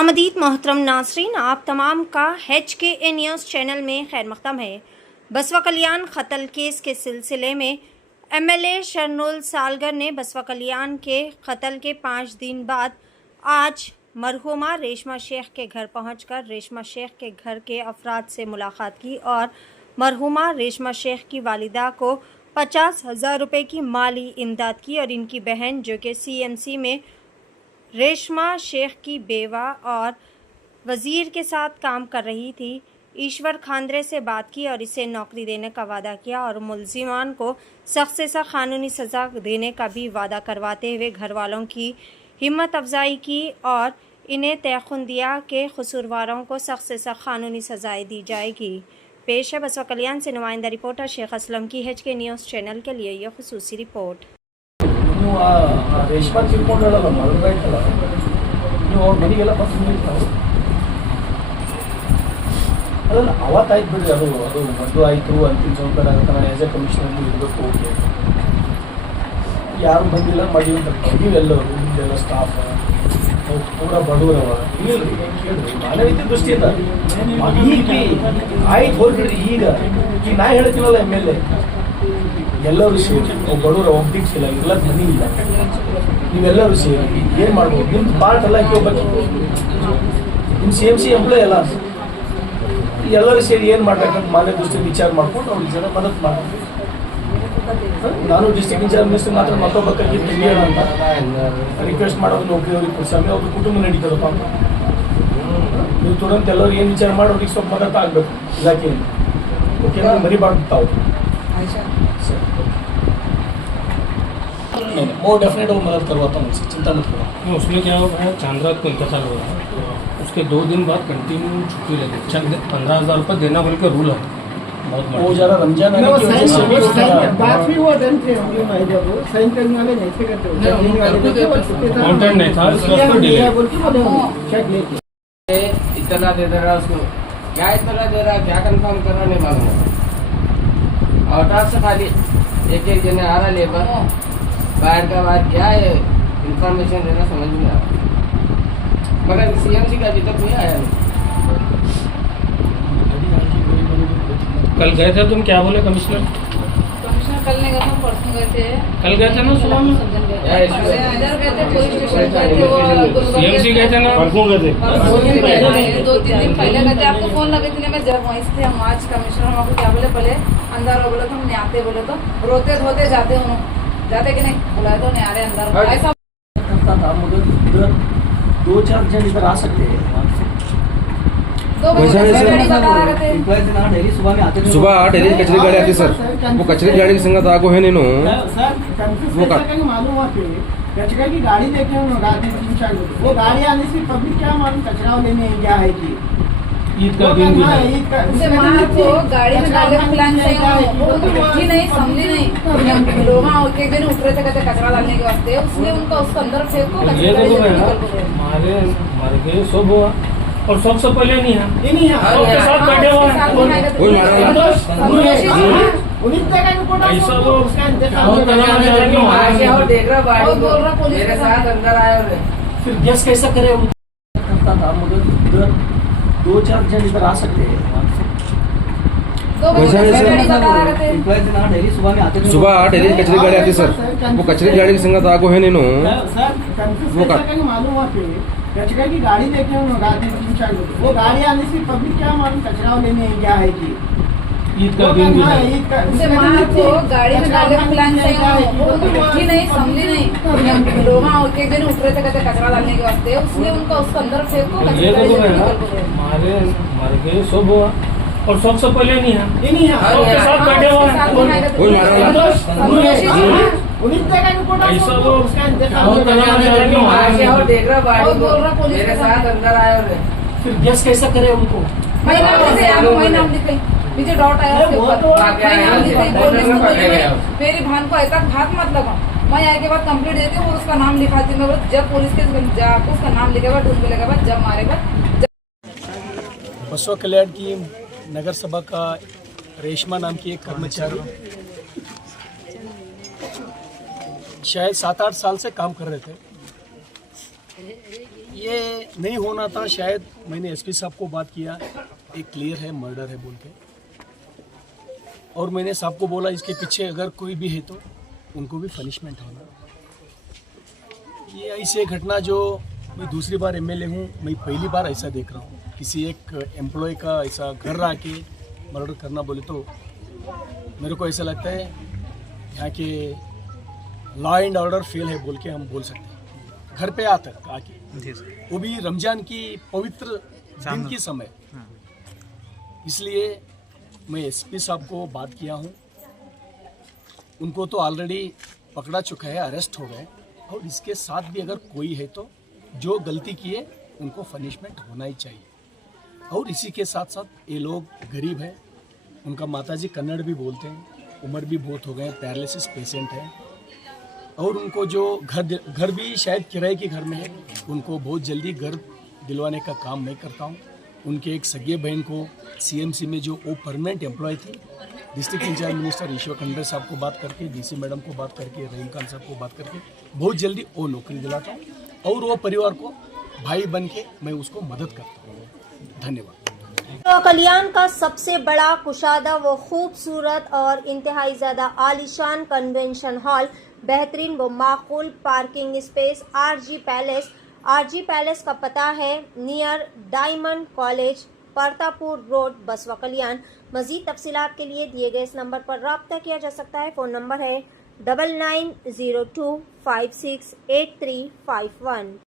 खुशामदीद मोहतरम नाज़रीन, आप तमाम का HKA न्यूज़ चैनल में खैर मक़दम है। बसवा कल्याण कत्ल केस के सिलसिले में MLA शरनुल सालगर ने बसवा कल्याण के कत्ल के 5 दिन बाद आज मरहुमा रेशमा शेख के घर पहुंचकर रेशमा शेख के घर के अफराद से मुलाकात की और मरहुमा रेशमा शेख की वालिदा को 50,000 रुपये की माली इमदाद की और इनकी बहन जो कि CMC में रेशमा शेख की बेवा और वज़ीर के साथ काम कर रही थी, ईश्वर खांदरे से बात की और इसे नौकरी देने का वादा किया और मुल्ज़िमान को सख्त से सख्त कानूनी सज़ा देने का भी वादा करवाते हुए घर वालों की हिम्मत अफजाई की और इन्हें तयख़ुन दिया कि कसूरवारों को सख्त से सख्त कानूनी सज़ाएँ दी जाएगी। पेश है बसवा कल्याण से नुमाइंदा रिपोर्टर शेख असलम की HK न्यूज़ चैनल के लिए यह खुसूसी रिपोर्ट। ನೀವು ರೇಷ್ಮಾ ತಿಳ್ಕೊಂಡಲ್ಲ ಮರದಾಯ್ತಲ್ಲ ನೀವು ಅವ್ರ ಮನೆಗೆಲ್ಲ ಬಸ್ ನಿಲ್ತಾವೆ ಅದನ್ನು ಅವತ್ತಾಯ್ತು ಬಿಡ್ರಿ. ಅದು ಮದ್ದು ಆಯಿತು ಅಂತಿಮ ಜವಾಬ್ದಾರಿ ಆಗುತ್ತೆ. ನಾನು ಆ್ಯಸ್ ಎ ಕಮಿಷನರ್ ಇರಬೇಕು. ಓಕೆ, ಯಾರು ಬಂದಿಲ್ಲ ಮಾಡಿ ಅಂತ ನೀವೆಲ್ಲರೂ ನಿಮ್ದೆಲ್ಲ ಸ್ಟಾಫ್ ಪೂರ ಬಡವರವ ಇಲ್ಲರಿ ಕೇಳಿರಿ ಮಾನವೀಯತೆ ದೃಷ್ಟಿಯಿಂದ ಈಗ ಆಯ್ತು ಹೋಗ್ಬಿಡ್ರಿ. ಈಗ ನಾ ಹೇಳ್ತೀನಲ್ಲ MLA ಎಲ್ಲರೂ ಸೇರಿ ಬಡವರ ಒಬ್ಬಿಕ್ಸಿಲ್ಲ, ಎಲ್ಲ ಮನಿ ಇಲ್ಲ, ನೀವೆಲ್ಲರೂ ಸೇರಿ ಏನು ಮಾಡ್ಬೋದು? ನಿಮ್ದು ಪಾರ್ಟ್ ಎಲ್ಲ ಹೋಗ್ಬೇಕು. ನಿಮ್ಮ CMC ಎಂಪ್ಲಾಯ್ ಎಲ್ಲ ಎಲ್ಲರೂ ಸೇರಿ ಏನು ಮಾಡ್ಬೇಕಂತ ಮಾನ್ಯ ದೃಷ್ಟಿ ವಿಚಾರ ಮಾಡ್ಕೊಂಡು ಅವ್ರಿಗೆ ಜನ ಮದತ್ ಮಾಡ್ತೀವಿ. ನಾನು ಡಿಸ್ಟ್ರಿಕ್ಟ್ ಇನ್ಚಾರ್ಜ್ ಮಿನಿಸ್ಟರ್ ಮಾತ್ರ ಮತ್ತೊಬ್ಬ ಕೈಗೆ ತಿಳಿಯೋಣ ಅಂತ ರಿಕ್ವೆಸ್ಟ್ ಮಾಡೋದು ನೌಕರಿ ಅವ್ರಿಗೆ ಕೊಡ್ಸಾಮಿ ಅವ್ರ ಕುಟುಂಬ ನಡೀತದಪ್ಪ ಅಂತ ನೀವು ತುರಂತ ಎಲ್ಲರೂ ಏನು ವಿಚಾರ ಮಾಡಿ ಅವ್ರಿಗೆ ಸ್ವಲ್ಪ ಮದತ್ ಆಗಬೇಕು ಇಲಾಖೆಯಿಂದ. ಓಕೆ, ನಾನು ಮರಿಬಾರ್ದು ತಾವು वो डेफिनेट वो मदद करवाता हूँ, चिंता मत करो। उसमें क्या होगा है, चांद रात को इंतजार हो रहा है, उसके 2 दिन बाद कंटिन्यू छुट्टी लगी। 15,000 रुपये देना बोल के रूल है बहुत। वो ज़रा रमजान आने की वजह से बात भी हुआ दिन थे हम लोग जब साइन करने वाले नहीं थे करते कॉन्टेंट नहीं था, बोल के बोले चेक लेके इतना दे रहा उसको, क्या इतना दे रहा, क्या कंफर्म कर रहा नहीं मालूम। और से खाली एक जने आ रहा लेबर, बाहर का बात क्या है इंफॉर्मेशन देना समझ में आ रहा, मगर CMC का अभी तक नहीं आया। कल गए थे तुम, क्या बोले कमिश्नर? कल नहीं गए थे, परसों गए थे। कल गए थे ना सुबह में, इधर गए थे, पुलिस स्टेशन गए थे, वो CMC गए थे ना, परसों गए थे, 2-3 दिन पहले गए थे। आपको फोन लगे थे, मैं जब वहीं थे हम आज कमिश्नर हमको क्या बोले, पहले अंदर हो बोले तो हम नहीं आते, बोले तो रोते धोते जाते हूँ, जाते कि नहीं बुलाए तो नहीं आ रहे अंदर। ऐसा मगर इधर 2-4 जन इधर आ सकते हैं। 2 बजे गाड़ी बता रहे थे। सुबह 8 डेली कचरे गाड़ी आती सर, वो कचरे गाड़ी के संगत आगो है नहीं सर वो मालूम हुआ कि कचरा की गाड़ी देखे हम गाड़ी 3-4 लोग, वो गाड़ी आने से पब्लिक क्या मालूम कचरा लेने क्या है कि ईद का दिन भी है। उसे वहाँ को गाड़ी में डालने का प्लान सही उठी नहीं, समझी नहीं, लोग एक दिन उठ रहे थे कहते कचरा डालने के वास्ते, उसने उनको उसके अंदर फेंको ये देखो हमारे मर गए सब हुआ और सबसे पहले नहीं है, सबके साथ बैठे हुए हैं। ऐसा वो देख रहा बाड़ी मेरे साथ अंदर आए, फिर गैस कैसा करे? मगर इधर 2-4 जन इधर आ सकते हैं। 2 बजे गाड़ी बता रहे थे। सुबह 8 डेली कचरे गाड़ी आती सर, वो कचरे गाड़ी के संगत आगो है नहीं सर वो मालूम हुआ कि कचरा की गाड़ी देखे हम गाड़ी 3-4 लोग, वो गाड़ी आने से पब्लिक क्या मालूम कचरा लेने क्या है कि ईद का दिन भी है। उसे वहाँ को गाड़ी में डालने का प्लान सही उठी नहीं, समझी नहीं, लोग एक दिन उठ रहे थे कहते कचरा डालने के वास्ते, उसने उनको उसके अंदर फेंको ये देखो हमारे मर गए सब हुआ और सबसे पहले नहीं है, सबके साथ बैठे हुए हैं। ऐसा वो देख रहा बाड़ी मेरे साथ अंदर आए, फिर गैस कैसा करे उनको? मुझे डाउट आया उसके ऊपर, मेरी बहन को ऐसा घात मत लगाओ, मैं आए के बाद कंप्लीट देती हूँ, उसका नाम लिखाती हूँ, जब पुलिस के जाकर उसका नाम लिखेगा, ढूंढ लेगा, जब मारेगा। बसवा कल्याण की नगर सभा का रेशमा नाम की एक कर्मचारी शायद 7-8 साल से काम कर रहे थे। ये नहीं होना था शायद। मैंने एसपी साहब को बात किया, एक क्लियर है मर्डर है बोल के, और मैंने साहब को बोला इसके पीछे अगर कोई भी है तो उनको भी पनिशमेंट होना। ये ऐसे घटना जो मैं दूसरी बार एमएलए हूँ, मैं पहली बार ऐसा देख रहा हूँ। किसी एक एम्प्लॉय का ऐसा घर आके मर्डर करना बोले तो मेरे को ऐसा लगता है यहाँ के लॉ एंड ऑर्डर फेल है बोल के हम बोल सकते हैं। घर पे आकर आके, वो भी रमजान की पवित्र दिन के समय। इसलिए मैं एसपी साहब को बात किया हूँ, उनको तो ऑलरेडी पकड़ा चुका है, अरेस्ट हो गए, और इसके साथ भी अगर कोई है तो जो गलती किए उनको पनिशमेंट होना ही चाहिए। और इसी के साथ साथ ये लोग गरीब हैं, उनका माताजी कन्नड़ भी बोलते हैं, उम्र भी बहुत हो गए, पैरालिसिस पेशेंट है, और उनको जो घर भी शायद किराए के घर में है, उनको बहुत जल्दी घर दिलवाने का काम मैं करता हूँ। उनके एक सगे बहन को सीएमसी में जो वो परमानेंट एम्प्लॉय थी, डिस्ट्रिक्ट इंचार्ज मिनिस्टर ईश्वर खंडे साहब को बात करके, डीसी मैडम को बात करके, रहीम खान साहब को बात करके बहुत जल्दी वो नौकरी दिलाता हूँ, और वो परिवार को भाई बन के मैं उसको मदद करता हूँ। धन्यवाद। तो कल्याण का सबसे बड़ा, कुशादा व खूबसूरत और इंतहाई ज्यादा आलीशान कन्वेंशन हॉल, बेहतरीन व माकूल पार्किंग स्पेस, आरजी पैलेस का पता है near diamond college, Partapur road, बसवा कल्याण। मजीद तफसीलात के लिए दिए गए इस नंबर पर राब्ता किया जा सकता है। फ़ोन नंबर है 9902568351।